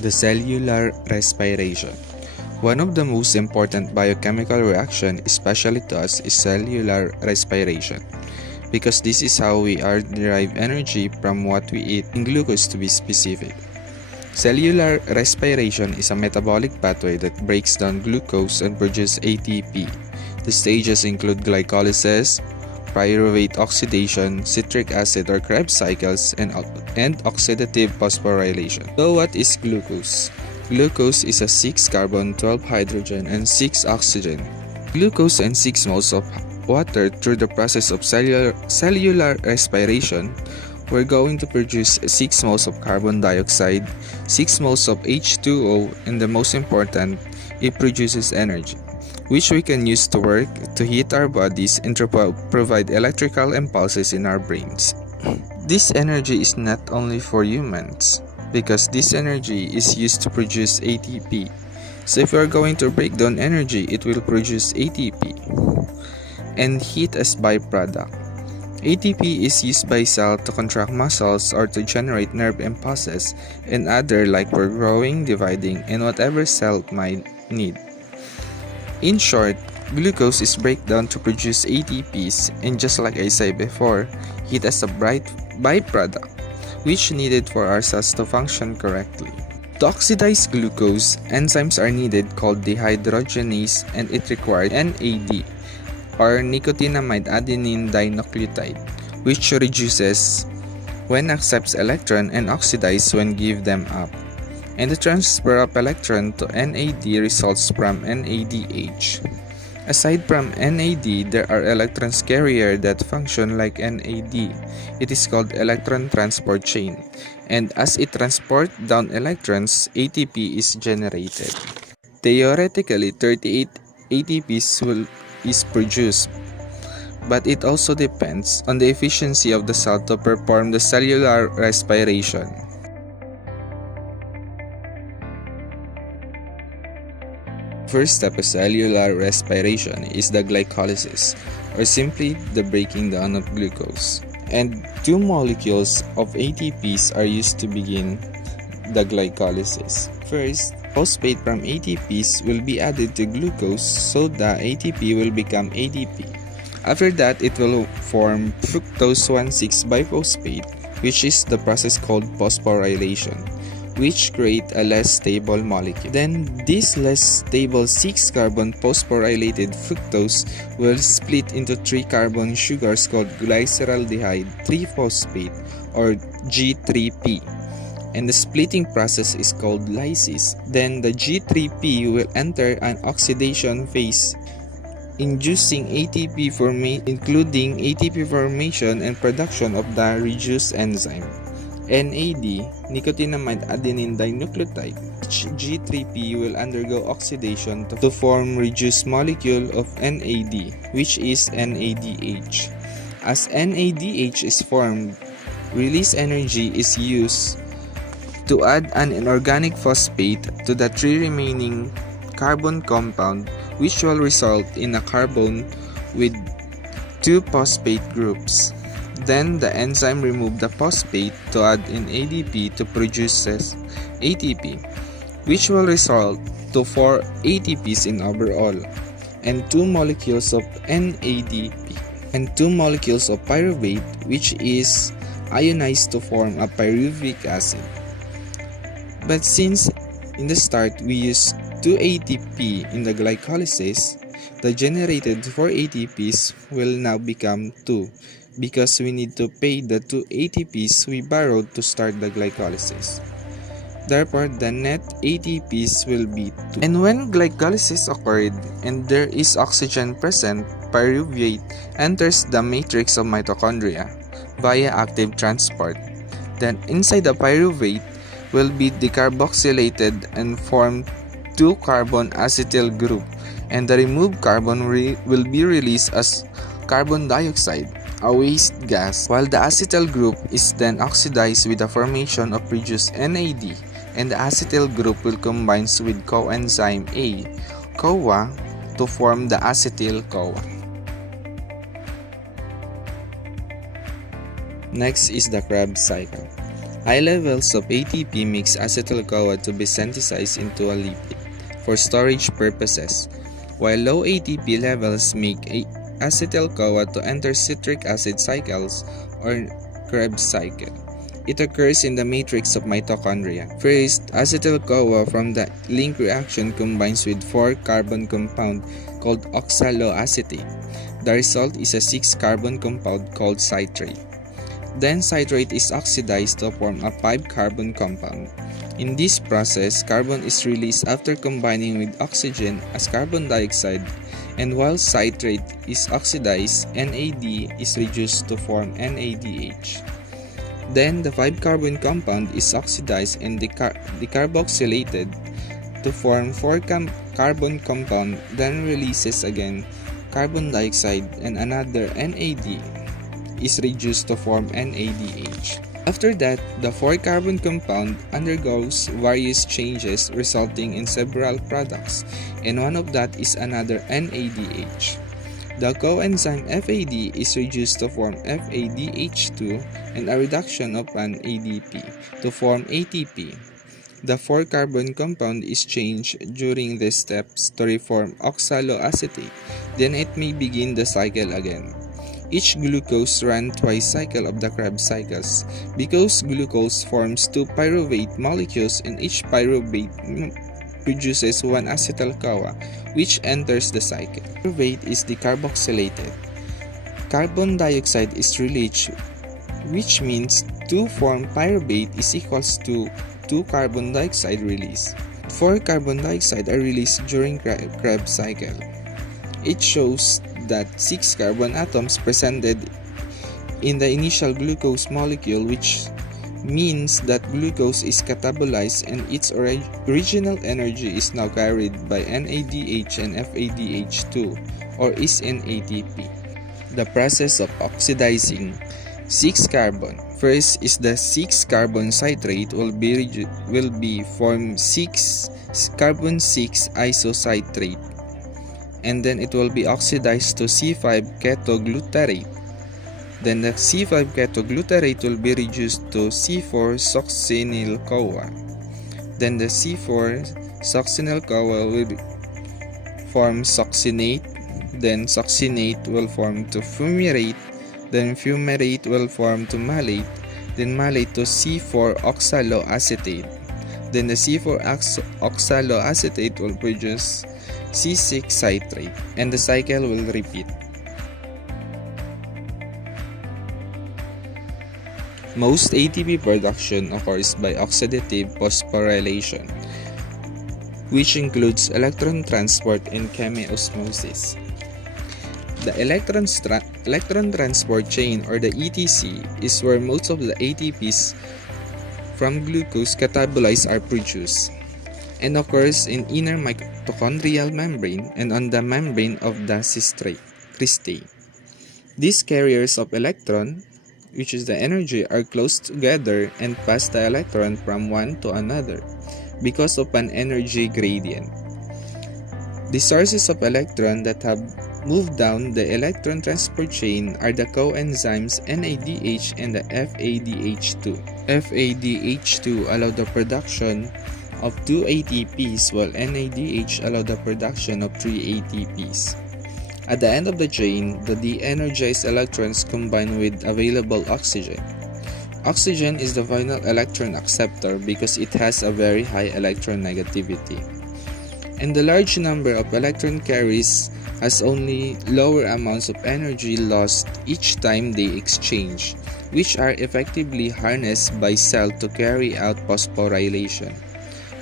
The cellular respiration. One of the most important biochemical reaction, especially to us, is cellular respiration, because this is how we are derive energy from what we eat, in glucose to be specific. Cellular respiration is a metabolic pathway that breaks down glucose and produces ATP. The stages include glycolysis, pyruvate oxidation, citric acid or Krebs cycles, and oxidative phosphorylation. So what is glucose? Glucose is a 6 carbon, 12 hydrogen, and 6 oxygen. Glucose and 6 moles of water through the process of cellular respiration. We're going to produce 6 moles of carbon dioxide, 6 moles of H2O, and the most important, it produces energy, which we can use to work, to heat our bodies, and to provide electrical impulses in our brains. This energy is not only for humans, because this energy is used to produce ATP. So if we are going to break down energy, it will produce ATP and heat as byproduct. ATP is used by cells to contract muscles or to generate nerve impulses and other like for growing, dividing, and whatever cell might need. In short, glucose is breakdown to produce ATPs, and just like I said before, heat as a bright byproduct, which needed for our cells to function correctly. To oxidize glucose, enzymes are needed called dehydrogenase, and it required NAD, or nicotinamide adenine dinucleotide, which reduces when accepts electron and oxidizes when give them up. And the transfer of electron to NAD results from NADH. Aside from NAD, there are electrons carrier that function like NAD. It is called electron transport chain, and as it transports down electrons, ATP is generated. Theoretically, 38 ATPs is produced, but it also depends on the efficiency of the cell to perform the cellular respiration. First step of cellular respiration is the glycolysis, or simply the breaking down of glucose. And 2 molecules of ATPs are used to begin the glycolysis. First, phosphate from ATPs will be added to glucose, so the ATP will become ADP. After that, it will form fructose 1,6-biphosphate, which is the process called phosphorylation, which create a less stable molecule. Then this less stable 6-carbon phosphorylated fructose will split into 3-carbon sugars called glyceraldehyde 3-phosphate, or G3P. And the splitting process is called lysis. Then the G3P will enter an oxidation phase, inducing including ATP formation and production of the reduced enzyme NAD, nicotinamide adenine dinucleotide. G3P will undergo oxidation to form reduced molecule of NAD, which is NADH. As NADH is formed, released energy is used to add an inorganic phosphate to the 3 remaining carbon compound, which will result in a carbon with 2 phosphate groups. Then the enzyme removes the phosphate to add in ADP to produce ATP, which will result to 4 ATPs in overall, and 2 molecules of NADP, and 2 molecules of pyruvate, which is ionized to form a pyruvic acid. But since in the start we use 2 ATP in the glycolysis, the generated 4 ATPs will now become 2, because we need to pay the 2 ATPs we borrowed to start the glycolysis. Therefore, the net ATPs will be 2. And when glycolysis occurred and there is oxygen present, pyruvate enters the matrix of mitochondria via active transport. Then inside the pyruvate will be decarboxylated and form 2-carbon acetyl group, and the removed carbon will be released as carbon dioxide, a waste gas, while the acetyl group is then oxidized with the formation of reduced NAD, and the acetyl group will combine with coenzyme A, CoA, to form the acetyl-CoA. Next is the Krebs cycle. High levels of ATP makes acetyl-CoA to be synthesized into a lipid for storage purposes, while low ATP levels make acetyl-CoA to enter citric acid cycles or Krebs cycle. It occurs in the matrix of mitochondria. First, acetyl-CoA from the link reaction combines with 4-carbon compound called oxaloacetate. The result is a 6-carbon compound called citrate. Then citrate is oxidized to form a 5-carbon compound. In this process, carbon is released after combining with oxygen as carbon dioxide, and while citrate is oxidized, NAD is reduced to form NADH. Then the 5-carbon compound is oxidized and decarboxylated to form 4-carbon compound, then releases again carbon dioxide, and another NAD is reduced to form NADH. After that, the 4-carbon compound undergoes various changes resulting in several products, and one of that is another NADH. The coenzyme FAD is reduced to form FADH2 and a reduction of an ADP to form ATP. The 4-carbon compound is changed during these steps to reform oxaloacetate, then it may begin the cycle again. Each glucose runs twice cycle of the Krebs cycles because glucose forms 2 pyruvate molecules and each pyruvate produces 1 acetyl-CoA which enters the cycle. Pyruvate is decarboxylated. Carbon dioxide is released, which means 2 form pyruvate is equals to 2 carbon dioxide release. 4 carbon dioxide are released during Krebs cycle. It shows that 6 carbon atoms presented in the initial glucose molecule, which means that glucose is catabolized and its original energy is now carried by NADH and FADH2 or is in ATP. The process of oxidizing 6-carbon. First is the 6-carbon citrate will be form 6-carbon 6 isocitrate, and then it will be oxidized to C5-ketoglutarate. Then the C5-ketoglutarate will be reduced to C4-succinyl-CoA. Then the C4-succinyl-CoA will form succinate. Then succinate will form to fumarate. Then fumarate will form to malate. Then malate to C4-oxaloacetate. Then the C4-oxaloacetate will produce C6 citrate, and the cycle will repeat. Most ATP production occurs by oxidative phosphorylation, which includes electron transport and chemiosmosis. The electron transport chain, or the ETC, is where most of the ATPs from glucose catabolized are produced, and occurs in inner mitochondrial membrane and on the membrane of the cristae. These carriers of electron, which is the energy, are close together and pass the electron from one to another because of an energy gradient. The sources of electron that have moved down the electron transport chain are the coenzymes NADH and the FADH2. FADH2 allow the production of 2 ATPs, while NADH allow the production of 3 ATPs. At the end of the chain, the de-energized electrons combine with available oxygen. Oxygen is the final electron acceptor because it has a very high electron negativity. And the large number of electron carriers has only lower amounts of energy lost each time they exchange, which are effectively harnessed by cell to carry out phosphorylation.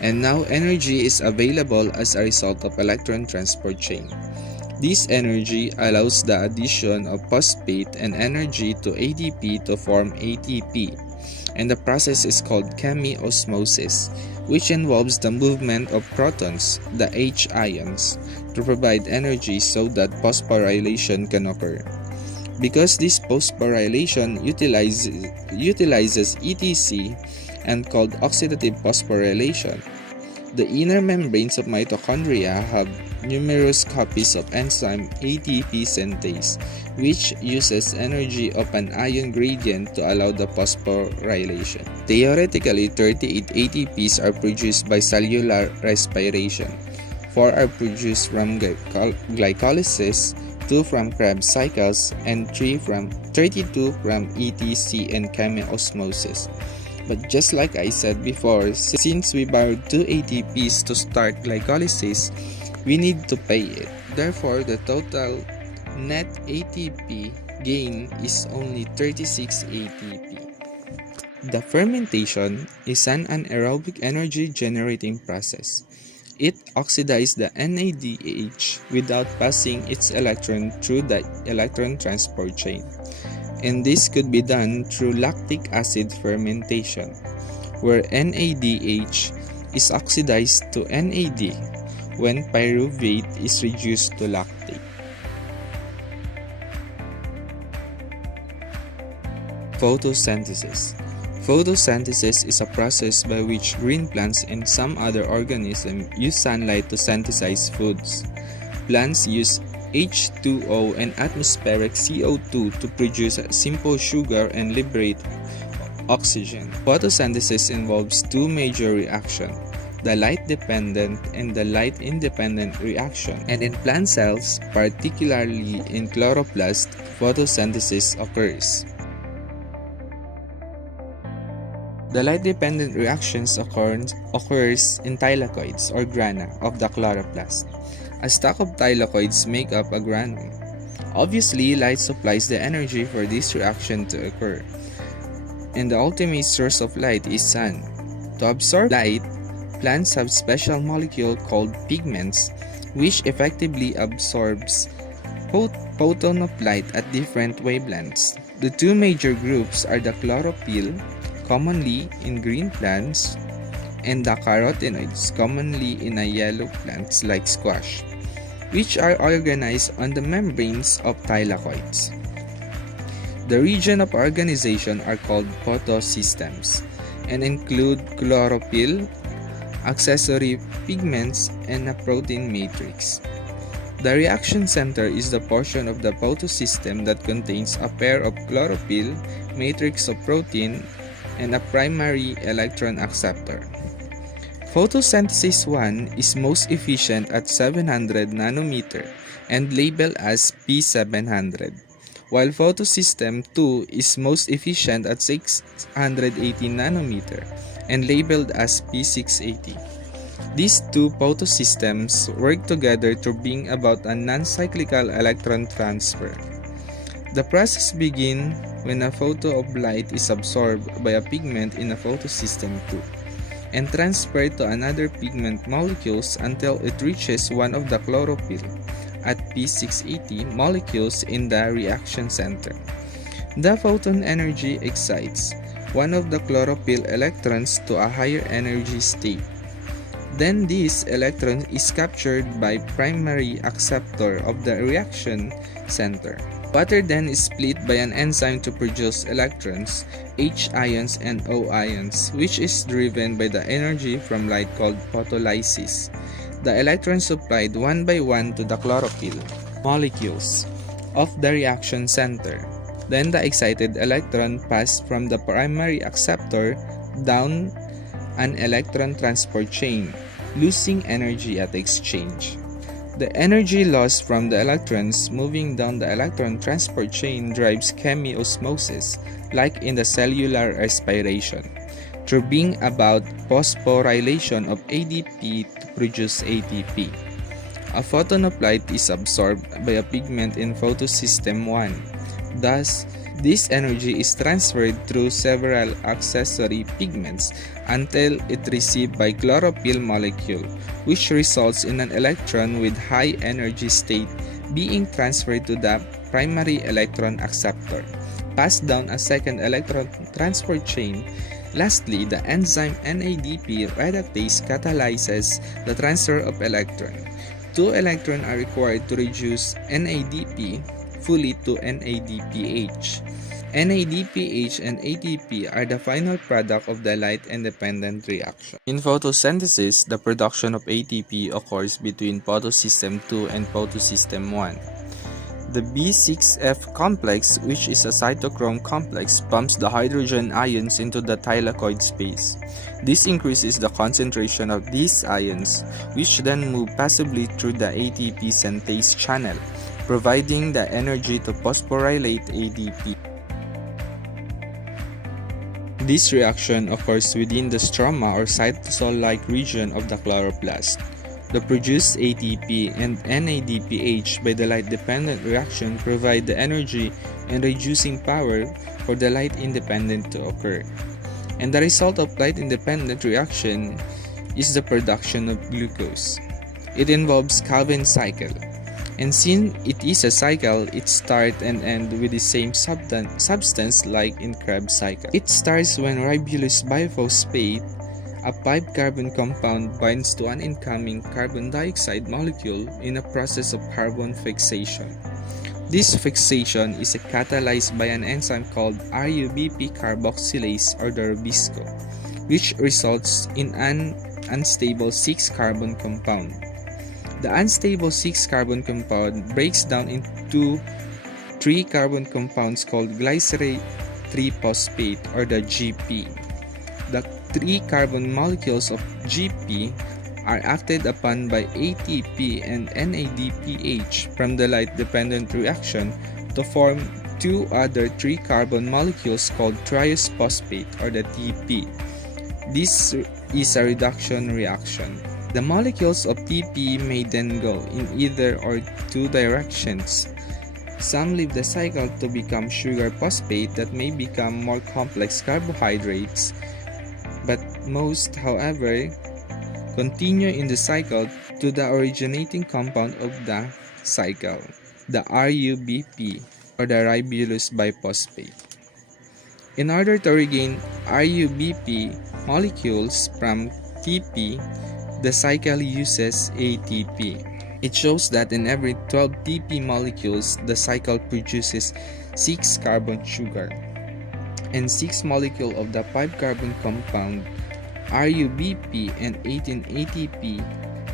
And now energy is available as a result of electron transport chain. This energy allows the addition of phosphate and energy to ADP to form ATP, and the process is called chemiosmosis, which involves the movement of protons, the H ions, to provide energy so that phosphorylation can occur. Because this phosphorylation utilizes ETC and called oxidative phosphorylation, The inner membranes of mitochondria have numerous copies of enzyme ATP synthase, which uses energy of an ion gradient to allow the phosphorylation. Theoretically, 38 ATPs are produced by cellular respiration. 4 are produced from glycolysis, 2 from Krebs cycles, and 32 from ETC and chemiosmosis. But just like I said before, since we borrowed 2 ATPs to start glycolysis, we need to pay it. Therefore, the total net ATP gain is only 36 ATP. The fermentation is an anaerobic energy generating process. It oxidizes the NADH without passing its electron through the electron transport chain. And this could be done through lactic acid fermentation, where NADH is oxidized to NAD when pyruvate is reduced to lactate. Photosynthesis. Photosynthesis is a process by which green plants and some other organisms use sunlight to synthesize foods. Plants use H2O and atmospheric CO2 to produce a simple sugar and liberate oxygen. Photosynthesis involves two major reactions, the light-dependent and the light-independent reaction. And in plant cells, particularly in chloroplast, photosynthesis occurs. The light-dependent reactions occurs in thylakoids or grana of the chloroplast. A stack of thylakoids make up a granum. Obviously, light supplies the energy for this reaction to occur, and the ultimate source of light is sun. To absorb light, plants have special molecule called pigments, which effectively absorbs photon of light at different wavelengths. The two major groups are the chlorophyll, commonly in green plants, and the carotenoids, commonly in yellow plants like squash, which are organized on the membranes of thylakoids. The region of organization are called photosystems and include chlorophyll, accessory pigments, and a protein matrix. The reaction center is the portion of the photosystem that contains a pair of chlorophyll, matrix of protein, and a primary electron acceptor. Photosynthesis 1 is most efficient at 700 nanometer and labeled as P700, while photosystem 2 is most efficient at 680 nanometer and labeled as P680. These two photosystems work together to bring about a non-cyclical electron transfer. The process begins when a photon of light is absorbed by a pigment in a photosystem 2 and transferred to another pigment molecules until it reaches one of the chlorophyll at P680 molecules in the reaction center. The photon energy excites one of the chlorophyll electrons to a higher energy state. Then this electron is captured by primary acceptor of the reaction center. Water then is split by an enzyme to produce electrons, H ions and O ions, which is driven by the energy from light called photolysis. The electrons supplied one by one to the chlorophyll molecules of the reaction center. Then the excited electron passed from the primary acceptor down an electron transport chain, losing energy at exchange. The energy lost from the electrons moving down the electron transport chain drives chemiosmosis, like in the cellular respiration, to bring about phosphorylation of ADP to produce ATP. A photon of light is absorbed by a pigment in photosystem 1. Thus, this energy is transferred through several accessory pigments until it received by chlorophyll molecule, which results in an electron with high energy state being transferred to the primary electron acceptor, passed down a second electron transport chain. Lastly, the enzyme NADP reductase catalyzes the transfer of electron. 2 electrons are required to reduce NADP fully to NADPH, NADPH and ATP are the final product of the light-independent reaction. In photosynthesis, the production of ATP occurs between photosystem II and photosystem I. The B6F complex, which is a cytochrome complex, pumps the hydrogen ions into the thylakoid space. This increases the concentration of these ions, which then move passively through the ATP synthase channel, providing the energy to phosphorylate ADP. This reaction occurs within the stroma or cytosol-like region of the chloroplast. The produced ATP and NADPH by the light-dependent reaction provide the energy and reducing power for the light-independent to occur. And the result of light-independent reaction is the production of glucose. It involves Calvin cycle. And since it is a cycle, it starts and ends with the same substance like in Krebs cycle. It starts when ribulose biphosphate, a 5-carbon compound, binds to an incoming carbon dioxide molecule in a process of carbon fixation. This fixation is catalyzed by an enzyme called RUBP carboxylase or the Rubisco, which results in an unstable 6-carbon compound. The unstable 6-carbon compound breaks down into 3-carbon compounds called glycerate 3-phosphate or the GP. The 3-carbon molecules of GP are acted upon by ATP and NADPH from the light-dependent reaction to form 2 other 3-carbon molecules called triose phosphate or the TP. This is a reduction reaction. The molecules of TP may then go in either or 2 directions. Some leave the cycle to become sugar phosphate that may become more complex carbohydrates, but most, however, continue in the cycle to the originating compound of the cycle, the RUBP or the ribulose biphosphate. In order to regain RUBP molecules from TP, the cycle uses ATP. It shows that in every 12 TP molecules, the cycle produces 6 carbon sugar, and 6 molecules of the 5-carbon compound RUBP and 18 ATP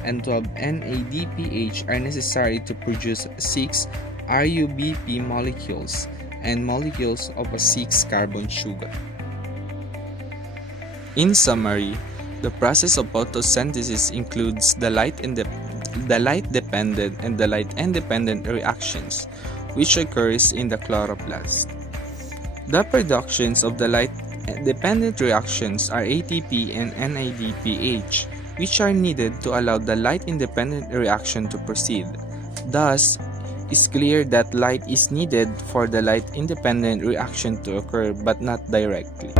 and 12 NADPH are necessary to produce 6 RUBP molecules and molecules of a 6-carbon sugar. In summary, the process of photosynthesis includes the light-dependent and the light-independent reactions, which occurs in the chloroplast. The productions of the light-dependent reactions are ATP and NADPH, which are needed to allow the light-independent reaction to proceed. Thus, it's clear that light is needed for the light-independent reaction to occur, but not directly.